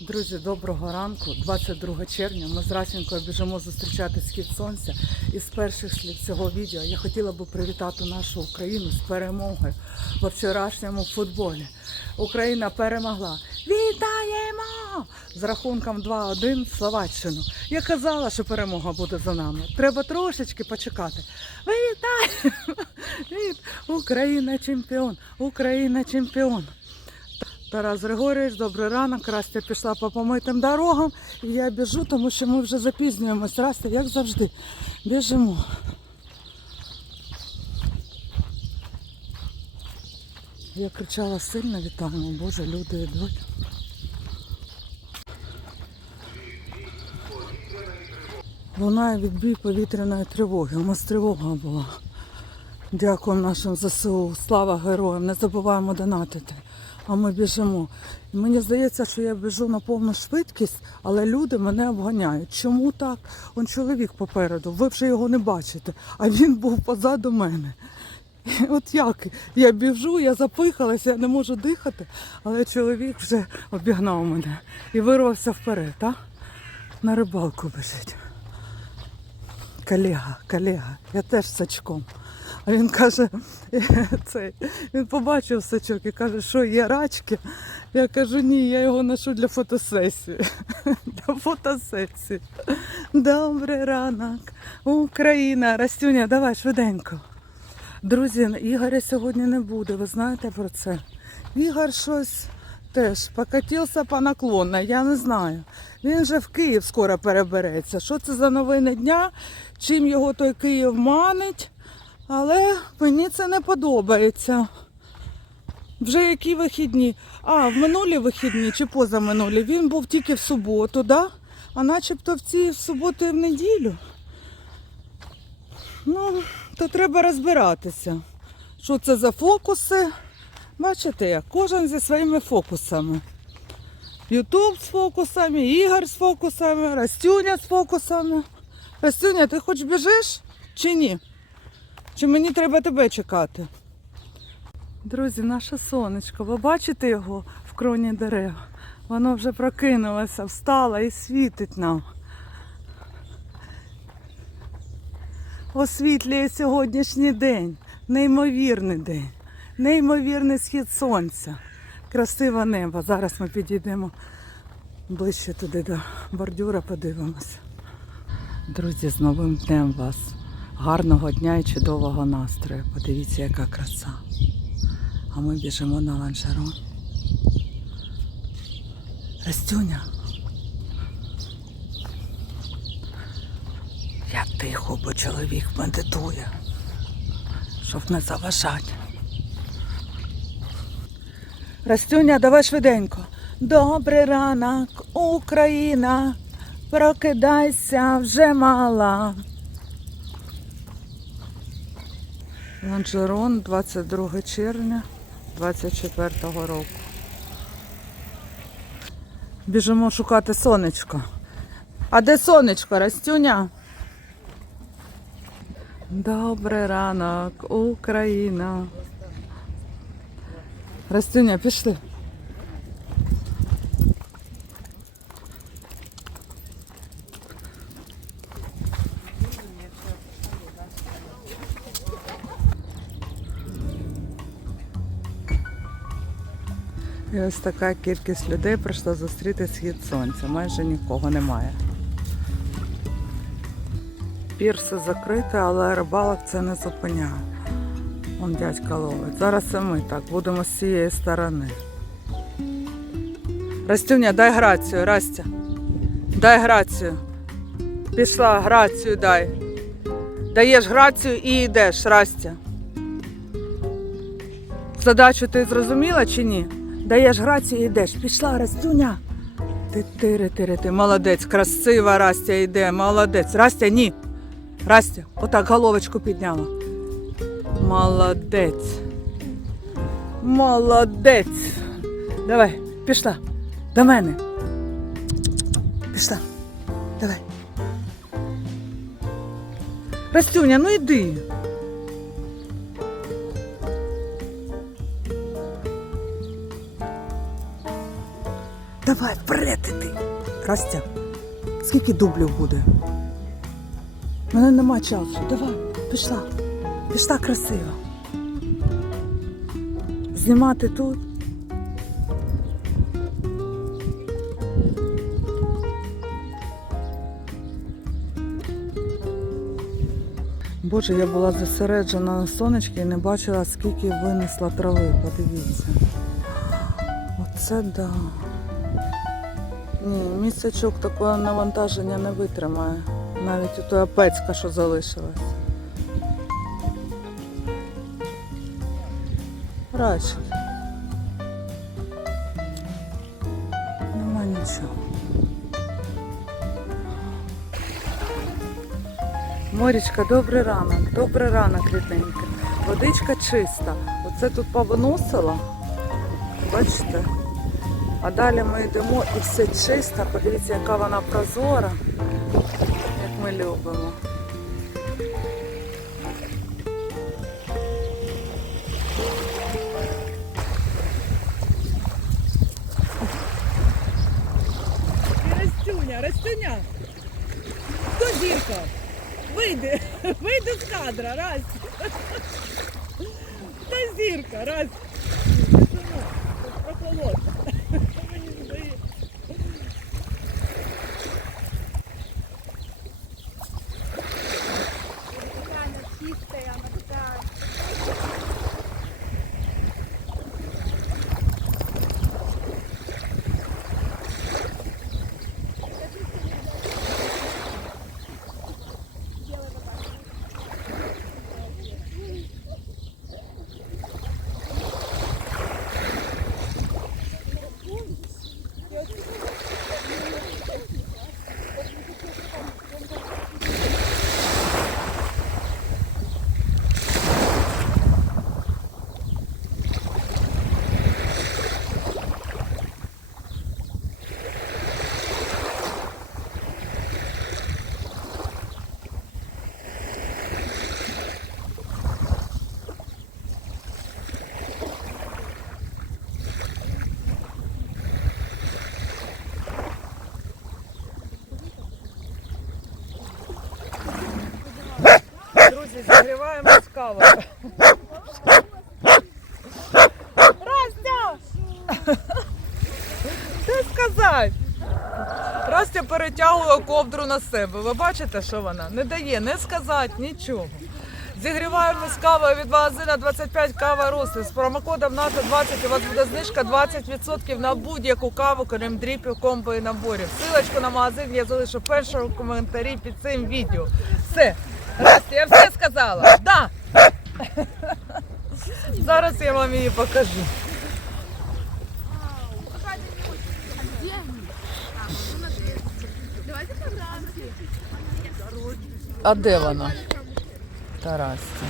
Друзі, доброго ранку. 22 червня. Ми з Расінькою біжимо зустрічати схід сонця. І з перших слів цього відео я хотіла би привітати нашу Україну з перемогою во вчорашньому футболі. Україна перемогла. Вітаємо! З рахунком 2-1 Словаччину. Я казала, що перемога буде за нами. Треба трошечки почекати. Вітаємо! Україна чемпіон! Україна чемпіон! Тарас Григорійович, добрий ранок. Растя пішла по помитим дорогам. І я біжу, тому що ми вже запізнюємось. Растя, як завжди, біжимо. Я кричала сильно вітаємо, Боже, люди йдуть. Лунає відбій повітряної тривоги. У нас тривога була. Дякуємо нашим ЗСУ. Слава героям! Не забуваємо донатити. А ми біжимо. І мені здається, що я біжу на повну швидкість, але люди мене обганяють. Чому так? Он чоловік попереду, ви вже його не бачите, а він був позаду мене. От як? Я біжу, я запихалася, я не можу дихати, але чоловік вже обігнав мене і вирвався вперед, а? На рибалку біжить. Колега, колега, я теж сачком. А він каже, цей, він побачив сачок і каже, що є рачки. Я кажу, ні, я його ношу для фотосесії. Для фотосесії. Добрий ранок, Україна, Растюня, давай швиденько. Друзі, Ігоря сьогодні не буде, ви знаєте про це? Ігор щось теж покатився по наклонной, я не знаю. Він же в Київ скоро перебереться. Що це за новини дня? Чим його той Київ манить? Але мені це не подобається. Вже які вихідні? А, в минулі вихідні чи позаминулі? Він був тільки в суботу, да? а начебто в ці в суботу і в неділю. Ну, то треба розбиратися. Що це за фокуси? Бачите, як кожен зі своїми фокусами. Ютуб з фокусами, Ігор з фокусами, Растюня з фокусами. Растюня, ти хоч біжиш чи ні? Чи мені треба тебе чекати? Друзі, наше сонечко, ви бачите його в кроні дерев? Воно вже прокинулося, встало і світить нам. Освітлює сьогоднішній день. Неймовірний день. Неймовірний схід сонця. Красиве небо. Зараз ми підійдемо ближче туди до бордюра, подивимося. Друзі, з новим днем вас. Гарного дня і чудового настрою. Подивіться, яка краса. А ми біжимо на ланжерон. Растюня. Я тихо, бо чоловік медитує, щоб не заважати. Растюня, давай швиденько. Добрий ранок, Україна, прокидайся вже мала. Ланжерон, 22 червня 24 року. Біжимо шукати сонечко. А де сонечко, Растюня? Добрий ранок, Україна. Растюня, пішли. І ось така кількість людей прийшла зустріти схід сонця. Майже нікого немає. Пір все закрите, але рибалок це не зупиняє. Вон дядька ловить. Зараз і ми так будемо з цієї сторони. Растюня, дай грацію, Растя. Дай грацію. Пішла, грацію дай. Даєш грацію і йдеш, Растя. Задачу ти зрозуміла чи ні? Даєш грацію йдеш. Пішла, Растюня. Ти тири, тири, ти молодець, красива Растя йде, молодець. Растя, ні. Растя, отак головочку підняла. Молодець. Молодець. Давай, пішла. До мене. Пішла. Давай. Растюня, ну йди. Давай. вперед іди. Растя, скільки дублів буде? У мене нема часу. Давай, пішла. Пішла красиво. Знімати тут. Боже, я була зосереджена на сонечки і не бачила, скільки винесла трави. Подивіться. Оце да. Ні, місячок такого навантаження не витримає. Навіть у той пецька, що залишилась. Рачки. Нема нічого. Морічка, добрий ранок, добрий ранок, рідненька. Водичка чиста. Оце тут повиносила. Бачите? А далі ми йдемо і все чисто. Подивіться, яка вона прозора, як ми любимо. Растюня, Растюня! Хто зірка? Вийди, вийди з кадра, раз. Хто зірка, раз. Прохолодно. Мені здається. чистая, она такая. Друзі, зігріваємо з кавою. Растя! Що сказати? Перетягує ковдру на себе. Ви бачите, що вона? Не дає не сказати нічого. Зігріваємо з кавою від магазина 25 кава Руслі. З промокодом НАТО 20 у вас буде знижка 20% на будь-яку каву, крім дріпів, комбо і наборів. Силочку на магазин я залишу першому коментарі під цим відео. Все. Растя, я все сказала. Да. Зараз я вам її покажу. А де вона? Тарасті.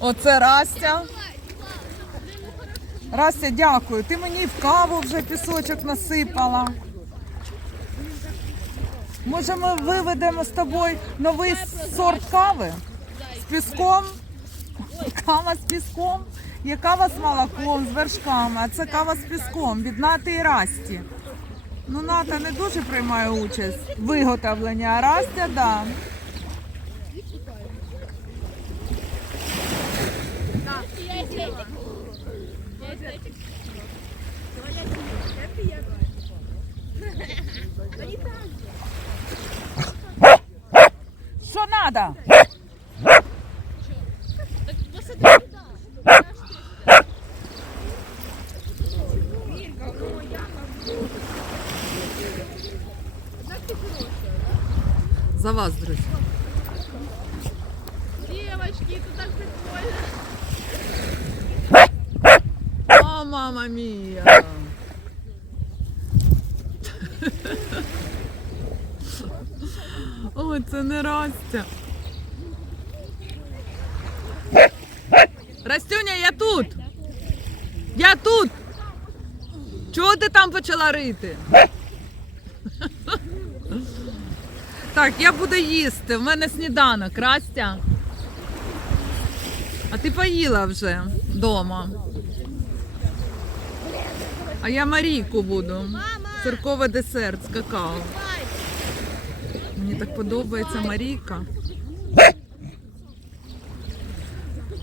Оце Растя. Растя, дякую. Ти мені в каву вже пісочок насипала. Може, ми виведемо з тобою новий сорт кави? З піском? Кава з піском? Є кава з молоком, з вершками, а це кава з піском від Нати і Расті. Ну, Ната не дуже приймає участь в виготовленні, а Растя, да. Що надо? За вас, друзі. Девочки, это так прикольно. О, мама мія. Ой, це не Растя. Растюня, я тут. Я тут. Чого ти там почала рити? Так, я буду їсти. В мене сніданок, Растя. А ти поїла вже. дома. А я Марійку буду. Цирковий десерт з какао. Мені так подобається Марійка.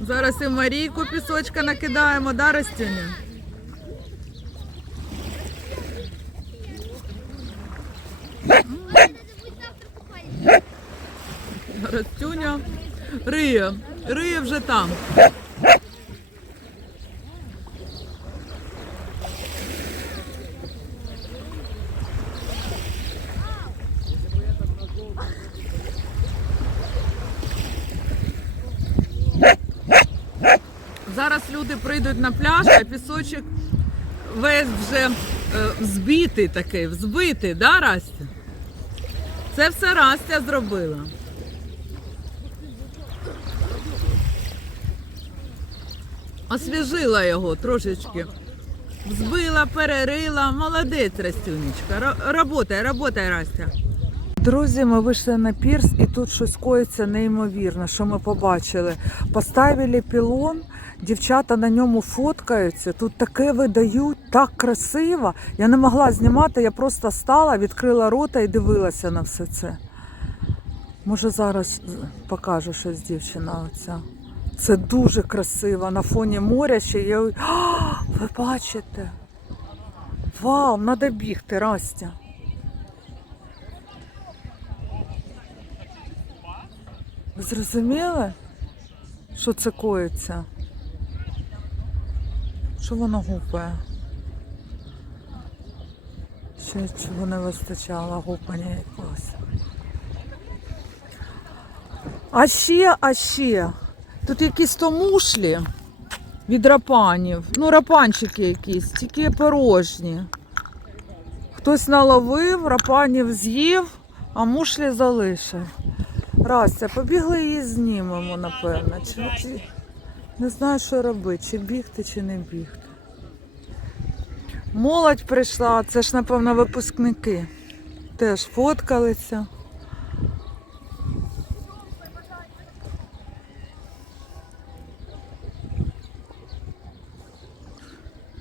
Зараз і Марійку пісочка накидаємо, да, Ростюня? Ростюня риє, риє вже там. Зараз люди прийдуть на пляж, а пісочок весь вже е, взбитий такий, взбитий, да, Растя? Це все Растя зробила. Освіжила його трошечки. Взбила, перерила. Молодець, Растюнечка. Ра- Работай, работай, Растя. Друзі, ми вийшли на пірс і тут щось коїться неймовірне, що ми побачили. Поставили пілон, дівчата на ньому фоткаються. Тут таке видають, так красиво. Я не могла знімати, я просто стала, відкрила рота і дивилася на все це. Може зараз покажу щось дівчина оця. Це дуже красиво. На фоні моря ще є. А, ви бачите? Вау, треба бігти, Растя. Ви зрозуміли, що це коїться? Що воно гупає? Ще чого не вистачало гупання якогось. А ще, а ще. Тут якісь то мушлі від рапанів. Ну, рапанчики якісь, тільки порожні. Хтось наловив, рапанів з'їв, а мушлі залишив. Растя, побігли її знімемо, напевно. Чи... Не знаю, що робити, чи бігти, чи не бігти. Молодь прийшла, це ж, напевно, випускники. Теж фоткалися.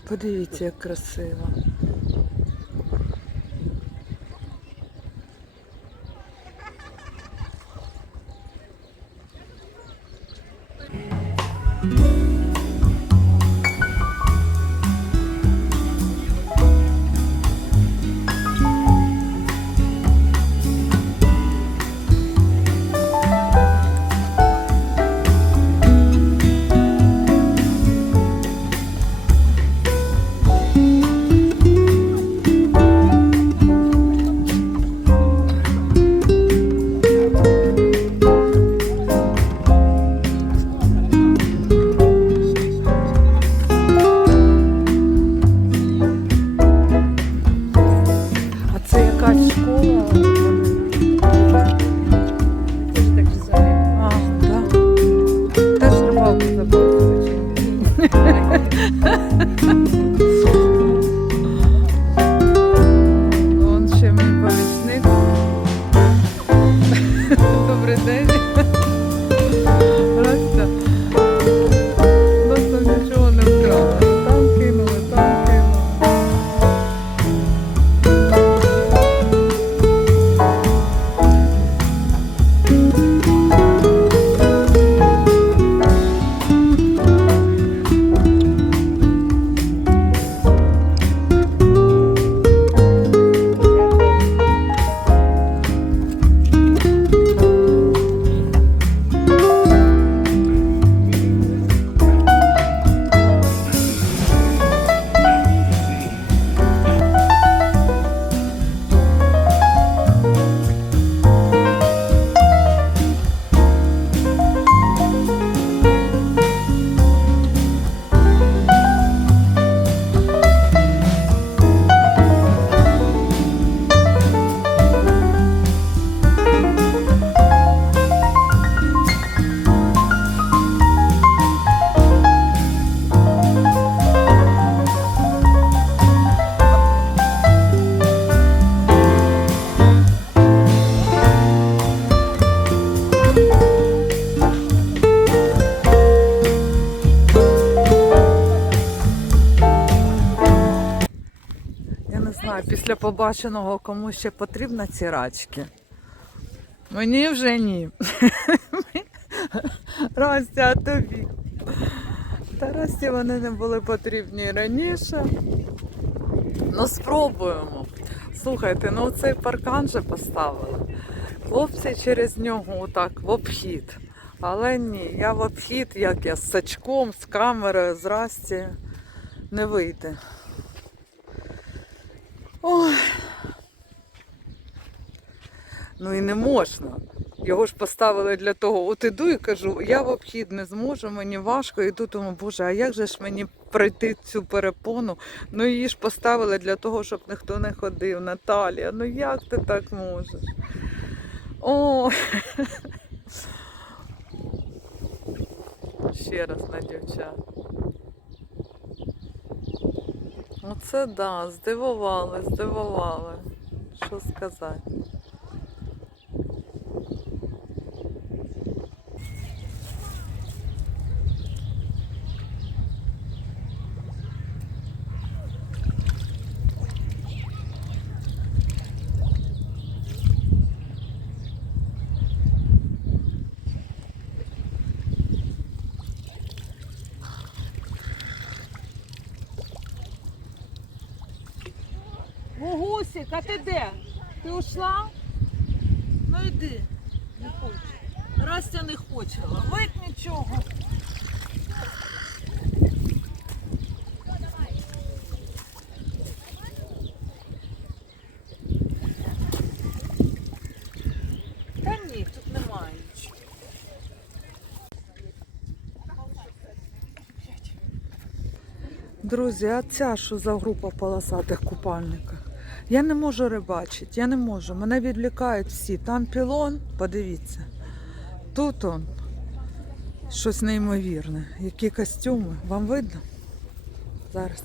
Подивіться, як красиво. Побаченого комусь ще потрібні ці рачки. Мені вже ні. Ростя, тобі. Та Расті вони не були потрібні раніше. Ну, спробуємо. Слухайте, ну цей паркан же поставили. Хлопці через нього отак в обхід. Але ні, я в обхід, як я з сачком, з камерою, з Расті не вийде. Ой. Ну і не можна. Його ж поставили для того. От іду і кажу, я в обхід не зможу, мені важко. І тут думаю, боже, а як же ж мені пройти цю перепону? Ну її ж поставили для того, щоб ніхто не ходив. Наталія, ну як ти так можеш? О! Ще раз на дівчат. Оце да, здивували, здивували. Що сказати? Гусик, а ти де? Ти ушла? Ну йди. Не хоче. Растя не хоче. Ловить нічого. Та ні, тут немає нічого. Друзі, а ця що за група полосатих купальниках? Я не можу рибачити, я не можу. Мене відлікають всі. Там пілон, подивіться. Тут он щось неймовірне. Які костюми. Вам видно? Зараз.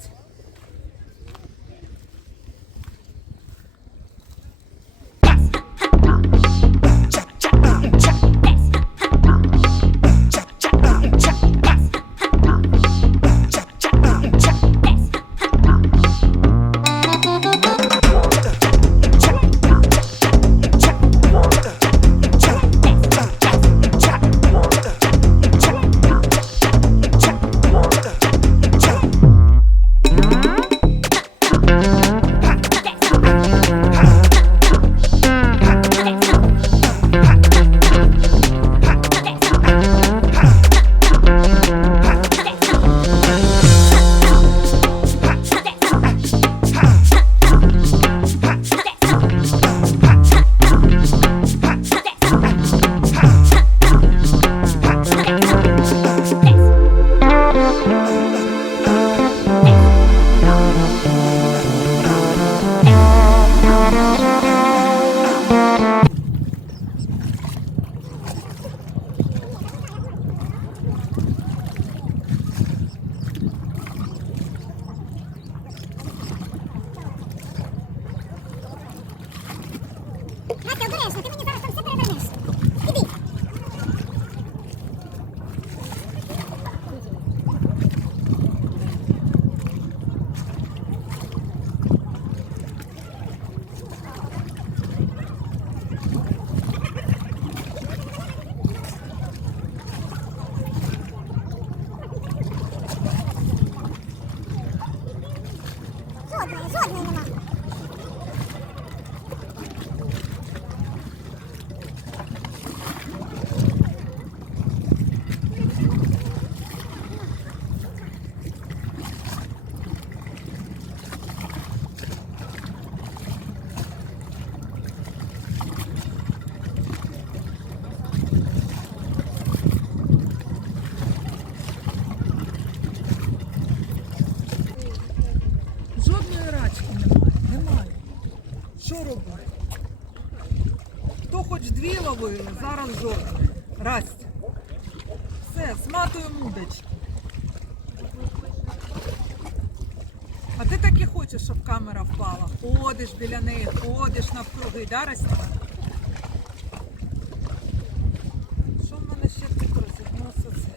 Ловили, зараз жодної. Растя. Все, сматуємо удочки. А ти так і хочеш, щоб камера впала. Ходиш біля неї, ходиш навкруги, да, Растя? Що в мене ще тут розігнувся це?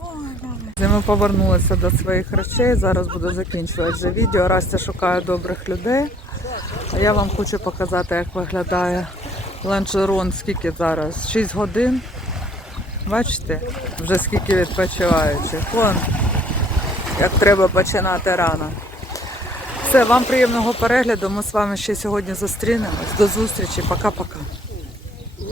Ой, мама. Ми повернулися до своїх речей. Зараз буду закінчувати вже відео. Растя шукає добрих людей. Я вам хочу показати, як виглядає ланжерон, скільки зараз? 6 годин. Бачите, вже скільки відпочиваються. Вон, як треба починати рано. Все, вам приємного перегляду. Ми з вами ще сьогодні зустрінемось. До зустрічі. Пока-пока.